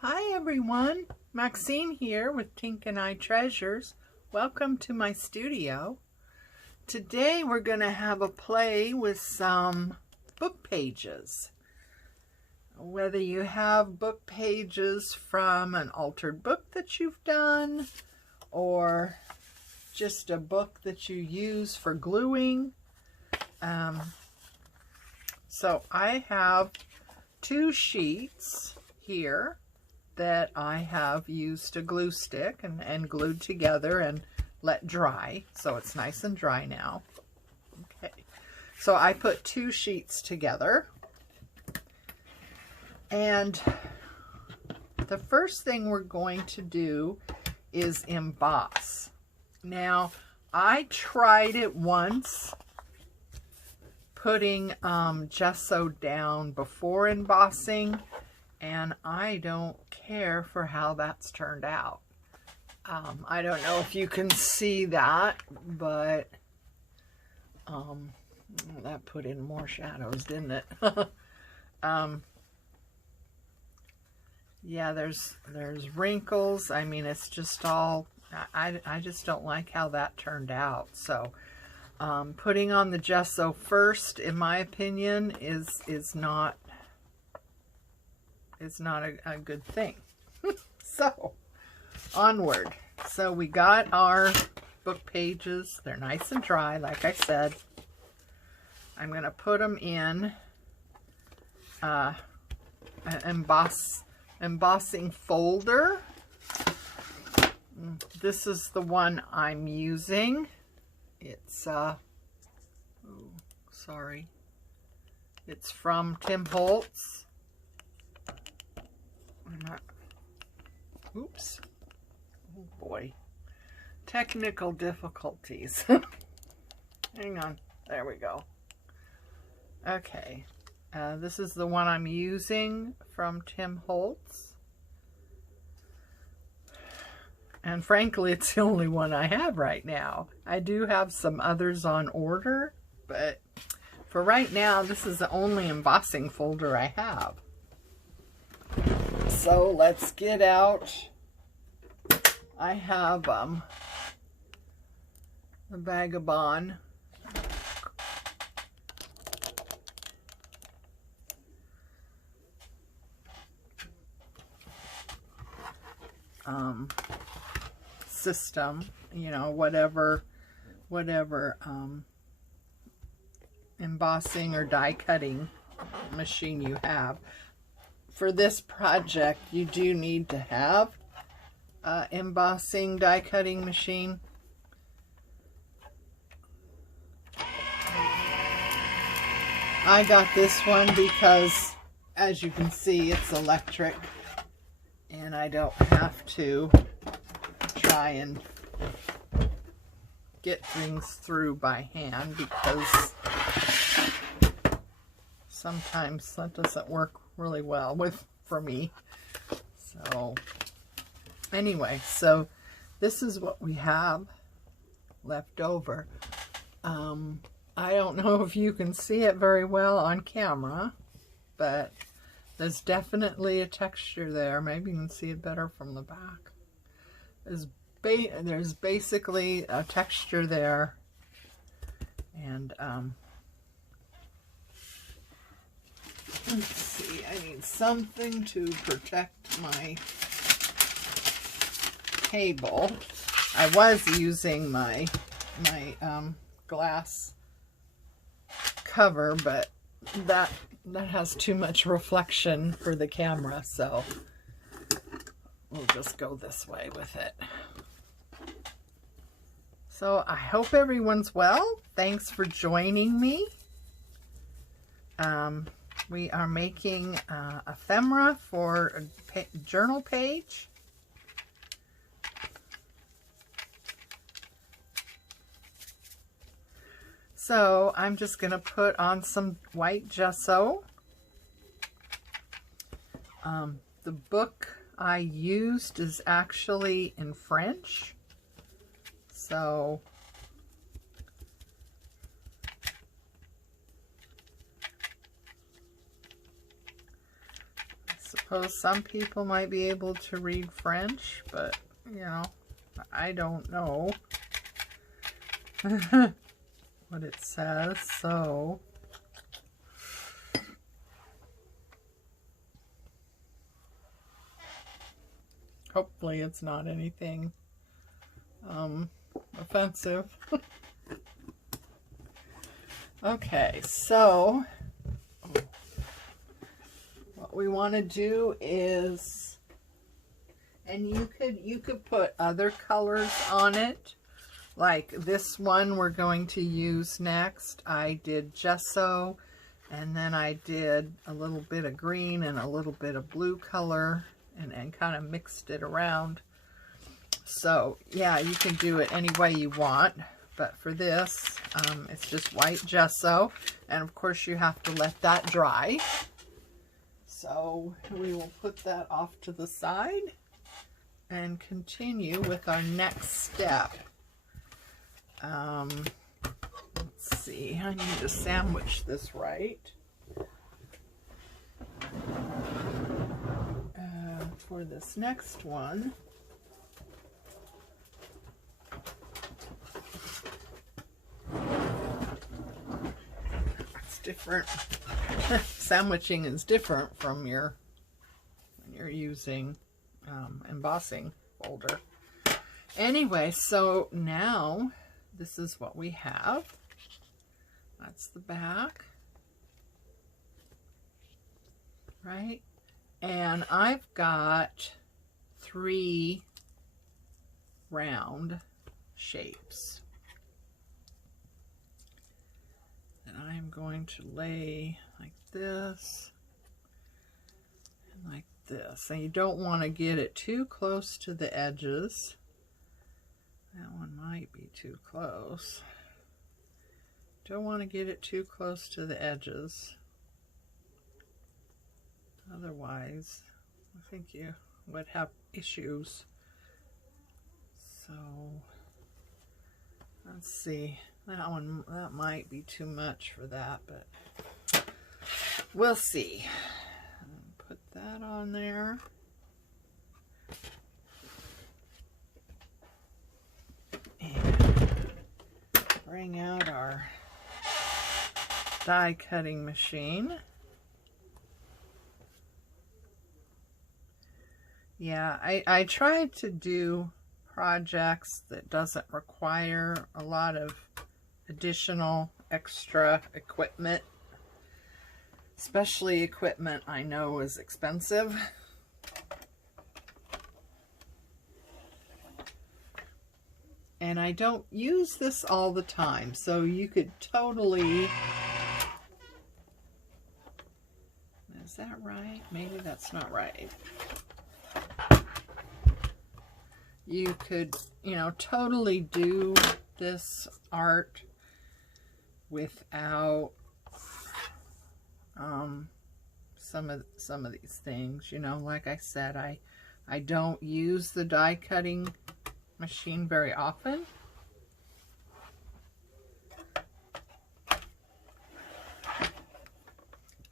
Hi everyone, Maxine here with Tink and I Treasures. Welcome to my studio. Today we're going to have a play with some book pages. Whether you have book pages from an altered book that you've done or just a book that you use for gluing. So I have two sheets here that I have used a glue stick and glued together and let dry. So it's nice and dry now. Okay, so I put two sheets together. And the first thing we're going to do is emboss. Now, I tried it once, putting gesso down before embossing, and I don't care for how that's turned out. I don't know if you can see that, but that put in more shadows, didn't it? Yeah, there's wrinkles. I mean, it's just all, I just don't like how that turned out. So putting on the gesso first, in my opinion, is not a good thing. So onward. So we got our book pages. They're nice and dry, like I said. I'm going to put them in an embossing folder. This is the one I'm using. It's it's from Tim Holtz. Oops. Oh boy. Technical difficulties. Hang on. There we go. Okay. This is the one I'm using from Tim Holtz. And frankly, it's the only one I have right now. I do have some others on order, but for right now, this is the only embossing folder I have. So let's get out. I have the Vagabond. System, you know, whatever embossing or die cutting machine you have. For this project, you do need to have embossing die cutting machine. I got this one because, as you can see, it's electric and I don't have to try and get things through by hand, because sometimes that doesn't work really well for me. So anyway, so this is what we have left over. I don't know if you can see it very well on camera, but there's definitely a texture there. Maybe you can see it better from the back. There's basically a texture there, and let's see, I need something to protect my table. I was using my glass cover, but that has too much reflection for the camera, so we'll just go this way with it. So I hope everyone's well. Thanks for joining me. We are making ephemera for a journal page. So I'm just going to put on some white gesso. The book I used is actually in French. So suppose some people might be able to read French, but, you know, I don't know what it says, so... Hopefully it's not anything offensive. Okay, so what we want to do is, and you could put other colors on it, like this one we're going to use next. I did gesso, and then I did a little bit of green and a little bit of blue color, and kind of mixed it around. So yeah, you can do it any way you want, but for this, it's just white gesso, and of course you have to let that dry. So we will put that off to the side and continue with our next step. Let's see, I need to sandwich this right. For this next one, it's different. Sandwiching is different from when you're using embossing folder. Anyway, so now this is what we have. That's the back, right? And I've got 3 round shapes that I'm going to lay like this and like this. And you don't want to get it too close to the edges. That one might be too close. Don't want to get it too close to the edges. Otherwise, I think you would have issues. So, let's see. That might be too much for that, but we'll see. Put that on there. And bring out our die cutting machine. Yeah, I tried to do projects that doesn't require a lot of additional extra equipment, especially equipment I know is expensive. And I don't use this all the time, so you could totally... Is that right? Maybe that's not right. You could, you know, totally do this art without some of these things. You know, like I said, I don't use the die cutting machine very often.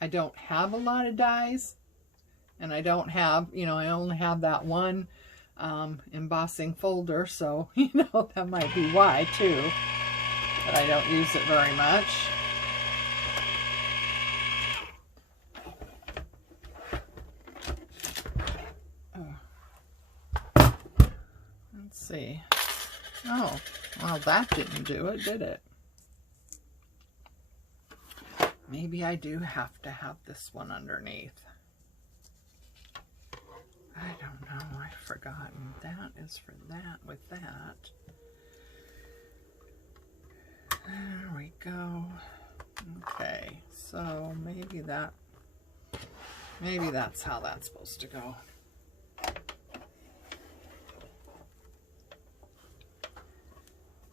I don't have a lot of dies, and I don't have, you know, I only have that one embossing folder, so you know that might be why too, but I don't use it very much. Let's see. Oh, well, that didn't do it, did it? Maybe I do have to have this one underneath. I don't know, I've forgotten. That is for that with that. There we go. Okay, so maybe that's how that's supposed to go.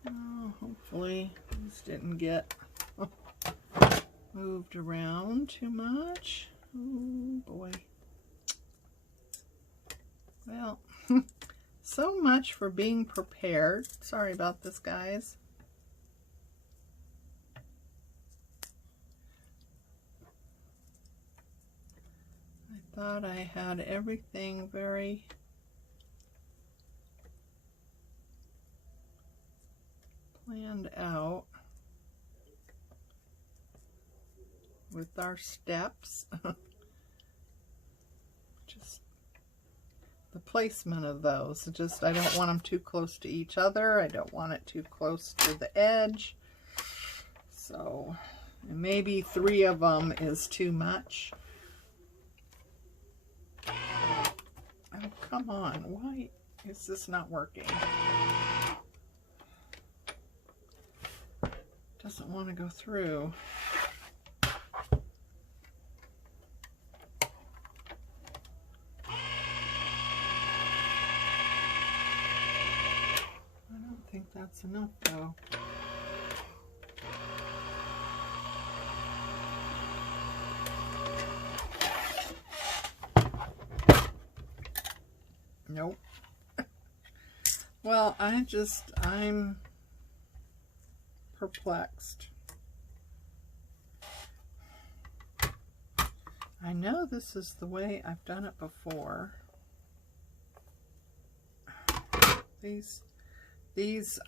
Oh, hopefully this didn't get moved around too much. Oh boy. Well, so much for being prepared. Sorry about this, guys. I thought I had everything very planned out with our steps. Just the placement of those. Just, I don't want them too close to each other. I don't want it too close to the edge. So, and maybe 3 of them is too much. Oh, come on. Why is this not working? Doesn't want to go through. I don't think that's enough though. Nope. Well, I'm perplexed. I know this is the way I've done it before. These things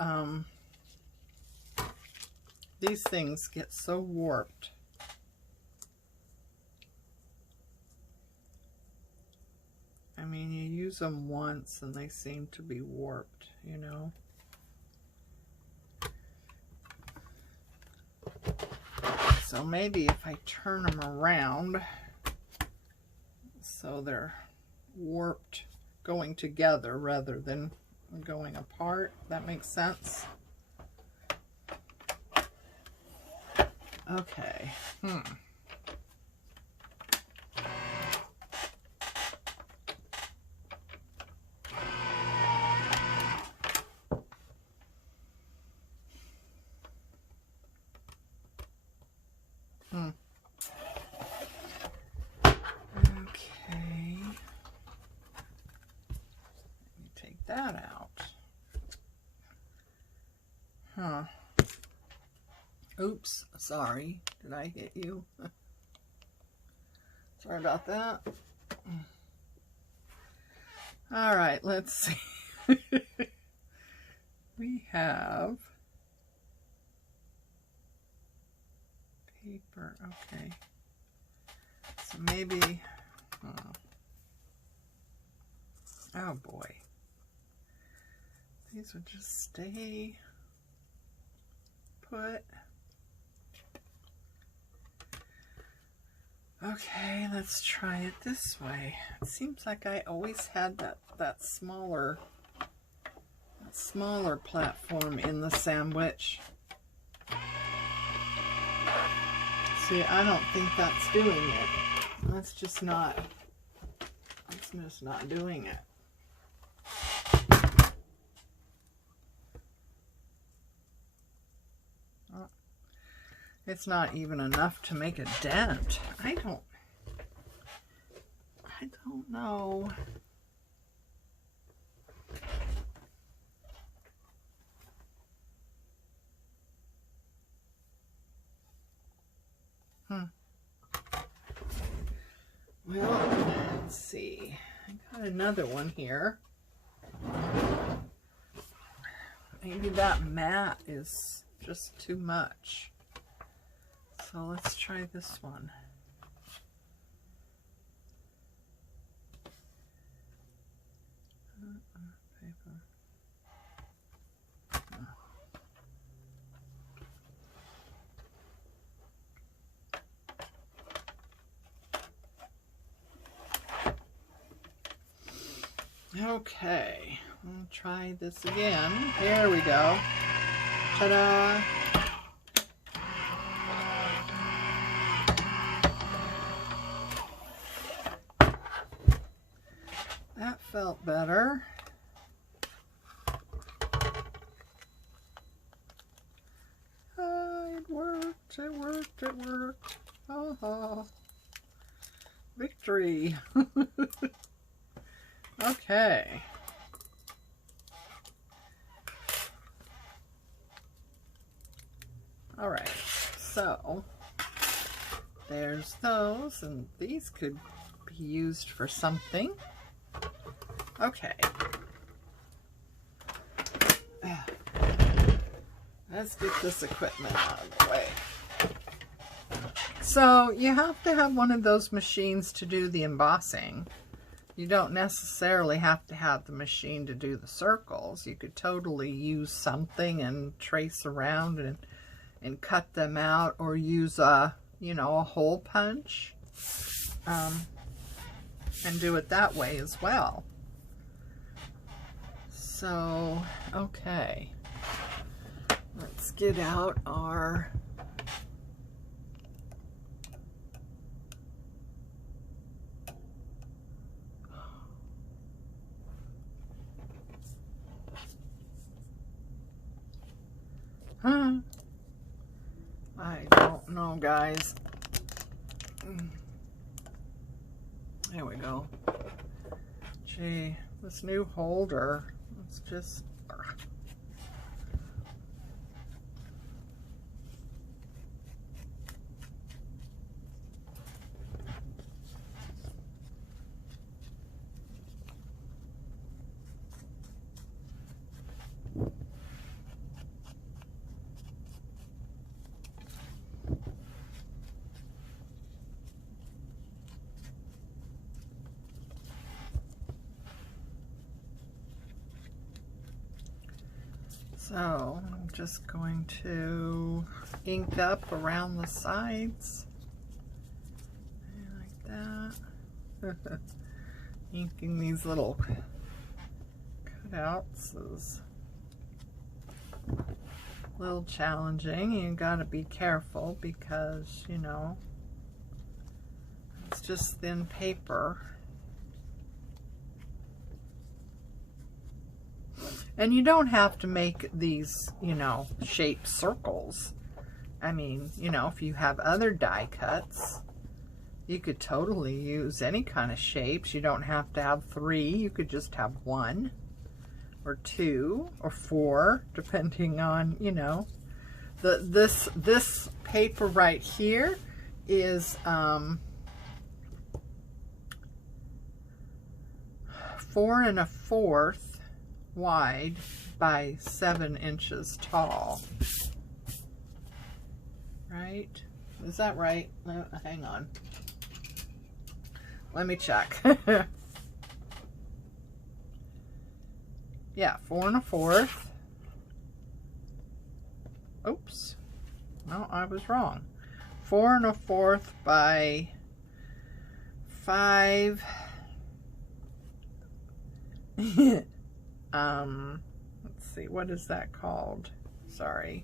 get so warped. I mean, you use them once and they seem to be warped, you know. So maybe if I turn them around so they're warped going together rather than going apart, that makes sense. Okay. Okay. Let me take that out. Oops, sorry. Did I hit you? Sorry about that. All right, let's see. We have paper, okay. So maybe, oh boy. These would just stay put. Okay, let's try it this way. It seems like I always had that smaller platform in the sandwich. See, I don't think that's doing it. That's just not doing it. It's not even enough to make a dent. I don't know. Well, let's see. I got another one here. Maybe that mat is just too much. So let's try this one. Paper. Okay, we'll try this again. There we go. Ta-da! That felt better. It worked, it worked, it worked. Oh, victory. Okay. All right, so there's those, and these could be be used for something. Okay. Let's get this equipment out of the way. So you have to have one of those machines to do the embossing. You don't necessarily have to have the machine to do the circles. You could totally use something and trace around and cut them out, or use a, you know, a hole punch, and do it that way as well. So, okay. Let's get out our I don't know, guys. There we go. Gee, this new holder, it's just... So I'm just going to ink up around the sides like that. Inking these little cutouts is a little challenging. You gotta be careful because, you know, it's just thin paper. And you don't have to make these, you know, shaped circles. I mean, you know, if you have other die cuts, you could totally use any kind of shapes. You don't have to have 3. You could just have 1 or 2 or 4, depending on, you know. This paper right here is 4 1/4 wide by 7 inches tall. Right? Is that right? Hang on. Let me check. Yeah, 4 1/4. Oops. No, I was wrong. 4 1/4 by 5. Let's see, what is that called? Sorry.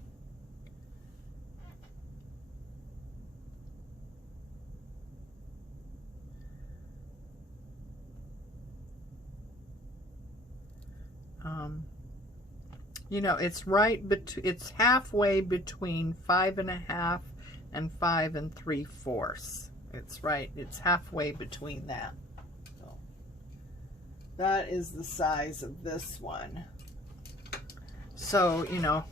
You know, it's it's halfway between 5 1/2 and 5 3/4. It's right, it's halfway between that. So that is the size of this one. So, you know,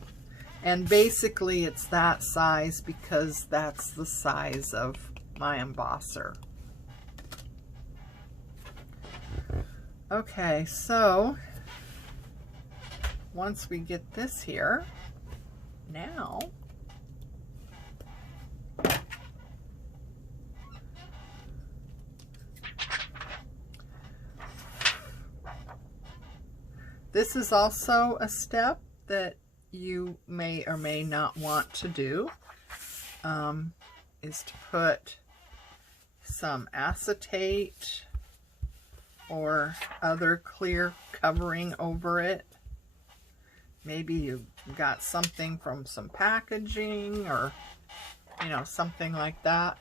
and basically it's that size because that's the size of my embosser. Okay, so once we get this here, now this is also a step that you may or may not want to do, is to put some acetate or other clear covering over it. Maybe you got something from some packaging or, you know, something like that.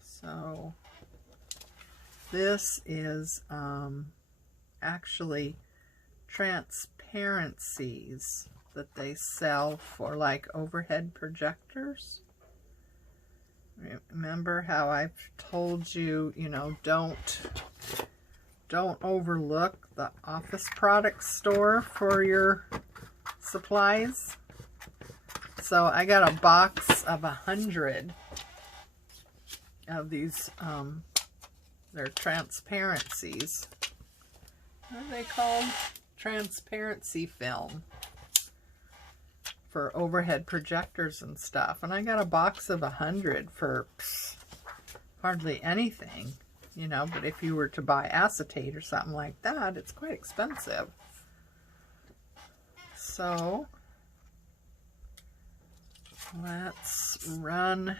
So this is actually transparencies that they sell for like overhead projectors. Remember how I've told you, you know, don't overlook the office products store for your supplies. So I got a box of 100 of these, they're transparencies. What are they called? Transparency film for overhead projectors and stuff. And I got a box of 100 for hardly anything, you know, but if you were to buy acetate or something like that, it's quite expensive. So let's run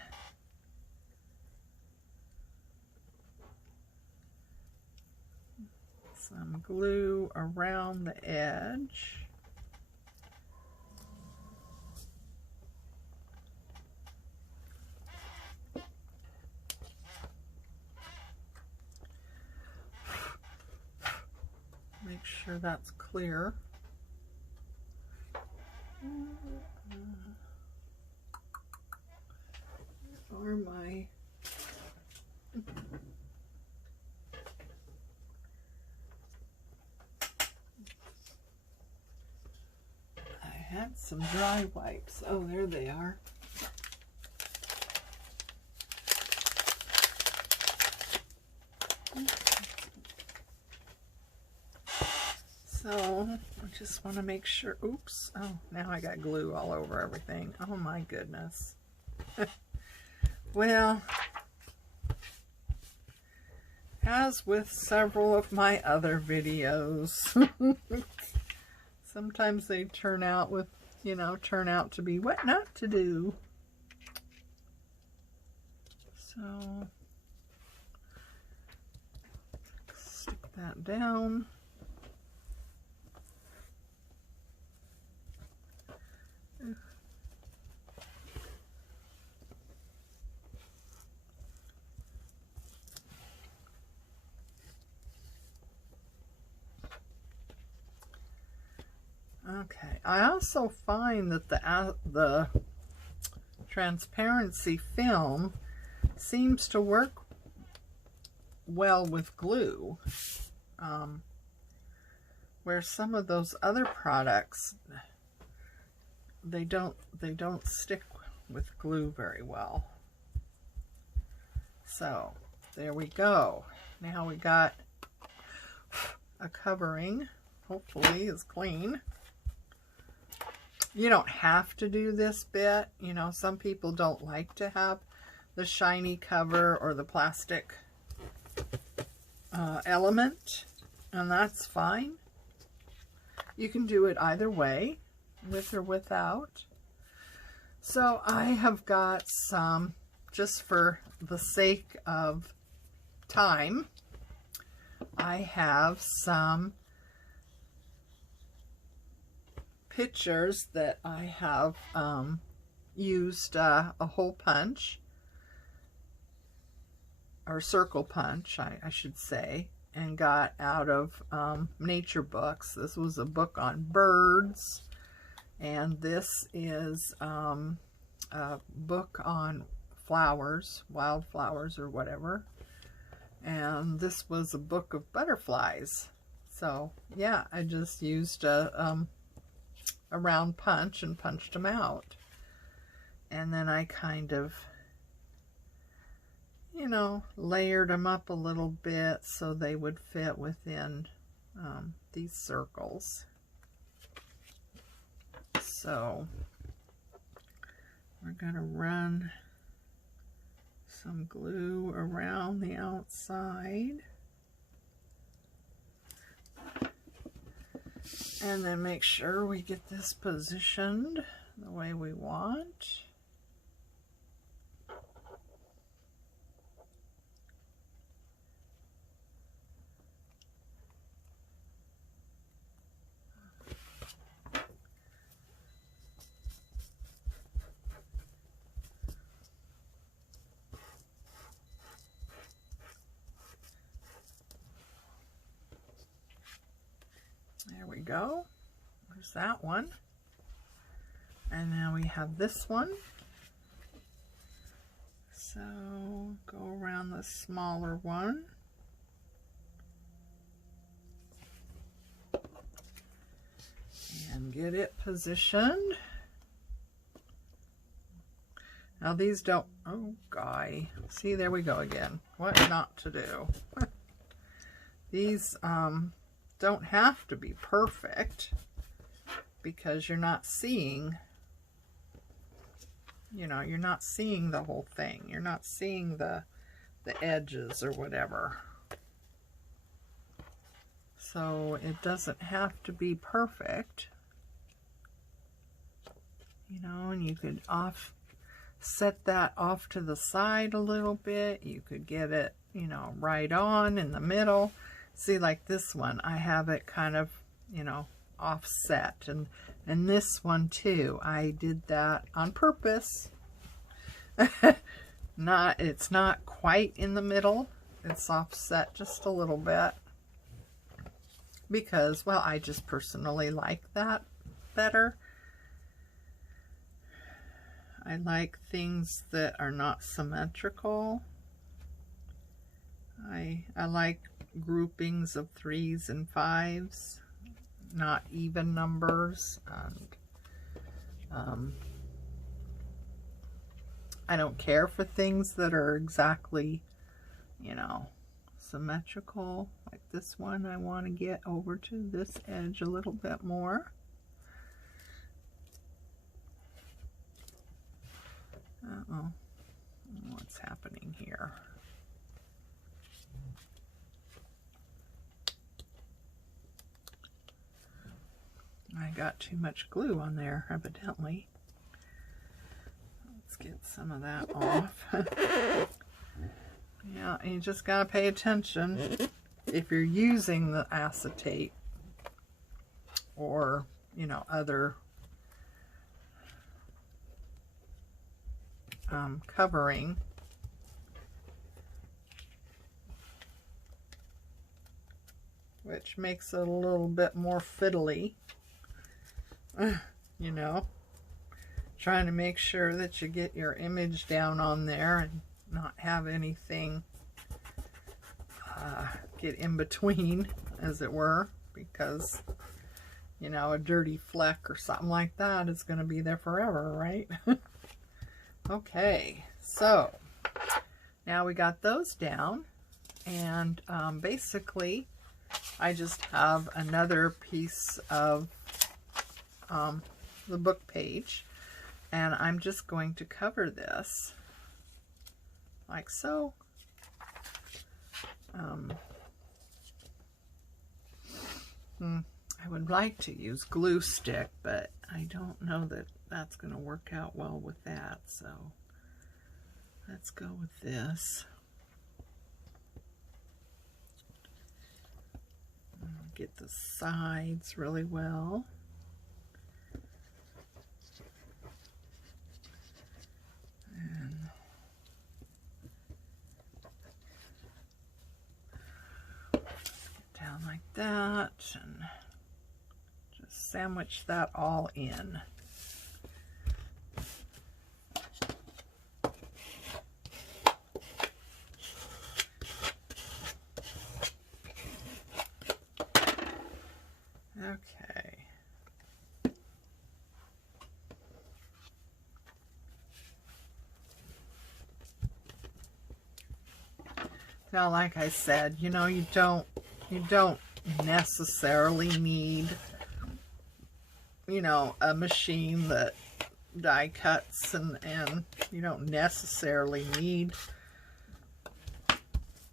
some glue around the edge. Make sure that's clear. Or my I had some dry wipes. Oh, there they are. So I just want to make sure. Oops. Oh, now I got glue all over everything. Oh my goodness. Well, as with several of my other videos, sometimes they turn out with, you know, turn out to be what not to do. So stick that down. Okay, I also find that the transparency film seems to work well with glue, where some of those other products, they don't stick with glue very well. So there we go. Now we got a covering, hopefully is clean. You don't have to do this bit. You know, some people don't like to have the shiny cover or the plastic element, and that's fine. You can do it either way, with or without. So I have got some, just for the sake of time, I have some pictures that I have used a hole punch, or circle punch, I should say, and got out of nature books. This was a book on birds, and this is a book on flowers, wildflowers or whatever, and this was a book of butterflies. So yeah, I just used a round punch and punched them out, and then I kind of, you know, layered them up a little bit so they would fit within these circles. So we're going to run some glue around the outside, and then make sure we get this positioned the way we want. There we go. There's that one. And now we have this one. So go around the smaller one. And get it positioned. Now these don't, oh guy, see, there we go again. What not to do. These don't have to be perfect because you're not seeing, you know, you're not seeing the whole thing. You're not seeing the edges or whatever. So it doesn't have to be perfect. You know, and you could set that off to the side a little bit. You could get it, you know, right on in the middle. See, like this one, I have it kind of, you know, offset. And this one too, I did that on purpose. It's not quite in the middle. It's offset just a little bit. Because, well, I just personally like that better. I like things that are not symmetrical. I like groupings of 3s and 5s, not even numbers. And I don't care for things that are exactly, you know, symmetrical. Like this one, I want to get over to this edge a little bit more. Uh-oh, what's happening here? I got too much glue on there, evidently. Let's get some of that off. Yeah, and you just gotta pay attention if you're using the acetate or, you know, other covering. Which makes it a little bit more fiddly. You know, trying to make sure that you get your image down on there and not have anything get in between, as it were, because, you know, a dirty fleck or something like that is going to be there forever, right? Okay, so now we got those down, and basically I just have another piece of the book page, and I'm just going to cover this like so. I would like to use glue stick, but I don't know that that's going to work out well with that, so let's go with this. Get the sides really well. And get down like that and just sandwich that all in. Okay. Now, like I said, you know, you don't necessarily need, you know, a machine that die cuts, and you don't necessarily need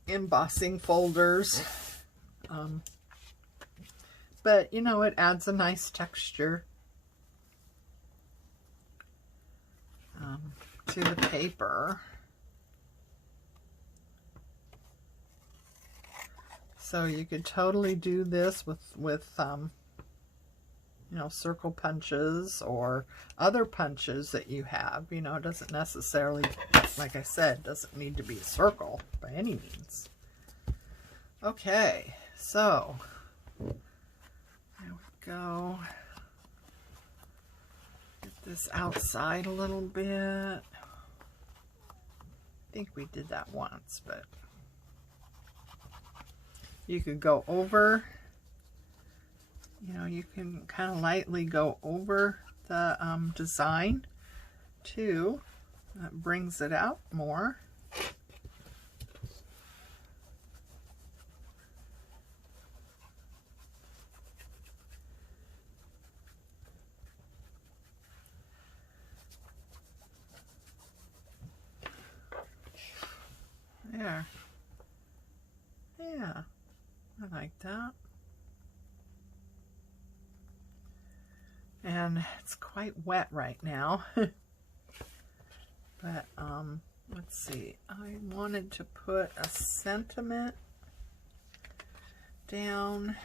embossing folders. But, you know, it adds a nice texture to the paper. So you could totally do this with you know, circle punches or other punches that you have. You know, it doesn't necessarily, like I said, doesn't need to be a circle by any means. Okay, so there we go. Get this outside a little bit. I think we did that once, but you could go over, you know, you can kind of lightly go over the design too. That brings it out more. There. Yeah, I like that. And it's quite wet right now. But let's see. I wanted to put a sentiment down.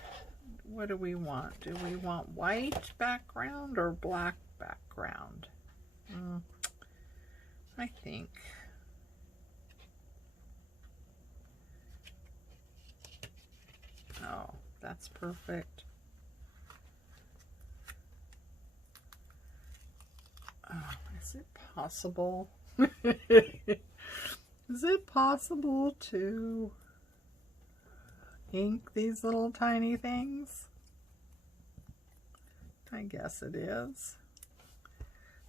What do we want? Do we want white background or black background? I think oh, that's perfect. Oh, is it possible? Is it possible to ink these little tiny things? I guess it is.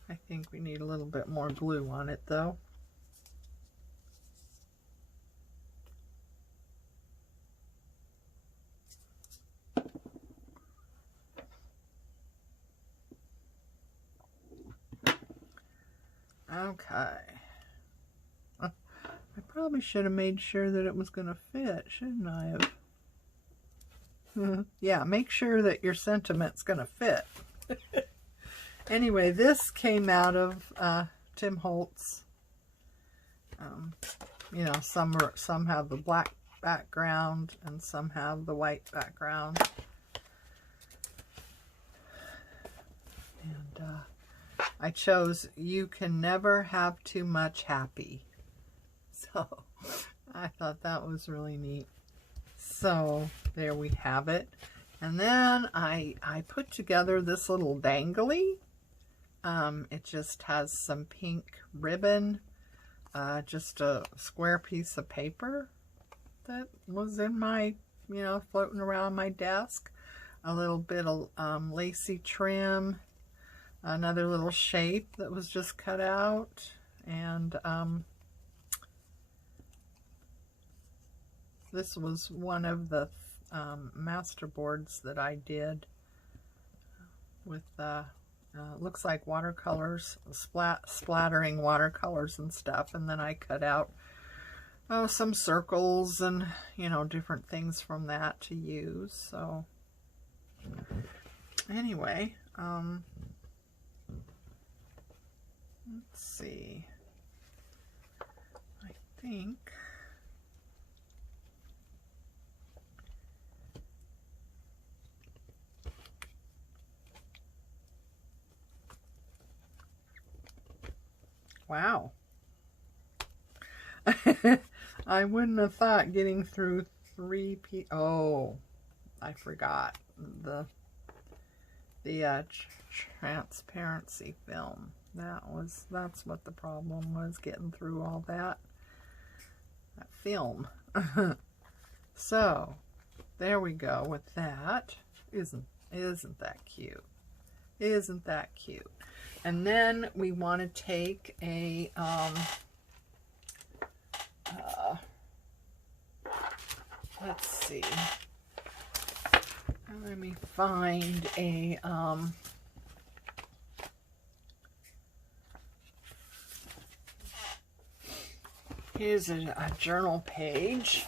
I think we need a little bit more glue on it though. Okay. I probably should have made sure that it was going to fit, shouldn't I have? Yeah, make sure that your sentiment's going to fit. Anyway, this came out of Tim Holtz. You know, some have the black background and some have the white background. And I chose You Can Never Have Too Much Happy. So I thought that was really neat. So there we have it. And then I put together this little dangly. It just has some pink ribbon, just a square piece of paper that was in my, you know, floating around my desk. A little bit of lacy trim, another little shape that was just cut out, and this was one of the master boards that I did with looks like watercolors, splattering watercolors and stuff, and then I cut out some circles and, you know, different things from that to use. So anyway, let's see, I think wow. I wouldn't have thought getting through 3 p. Oh, I forgot the transparency film. That's what the problem was, getting through all that film. So there we go with that. Isn't that cute? Isn't that cute? And then we want to take a let's see, let me find a here's a journal page.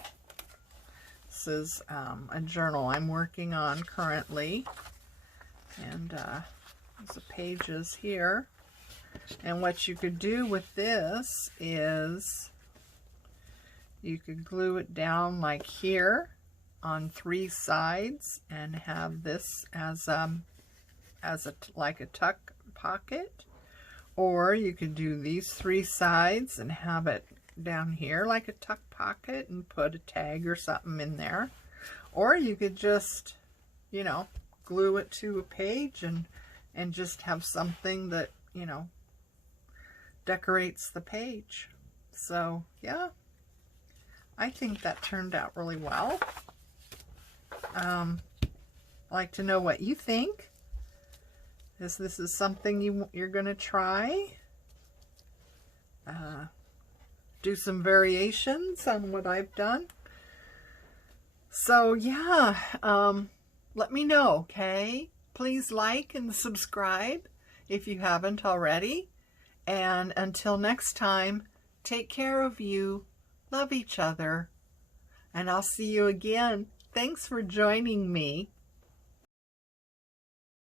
This is a journal I'm working on currently, and there's the pages here. And what you could do with this is you could glue it down like here on 3 sides and have this as like a tuck pocket, or you could do these 3 sides and have it down here like a tuck pocket and put a tag or something in there, or you could just, you know, glue it to a page and just have something that, you know, decorates the page. So yeah, I think that turned out really well. I'd like to know what you think. This is something you're going to try. do some variations on what I've done. So yeah, let me know, okay? Please like and subscribe if you haven't already. And until next time, take care of you, love each other, and I'll see you again. Thanks for joining me.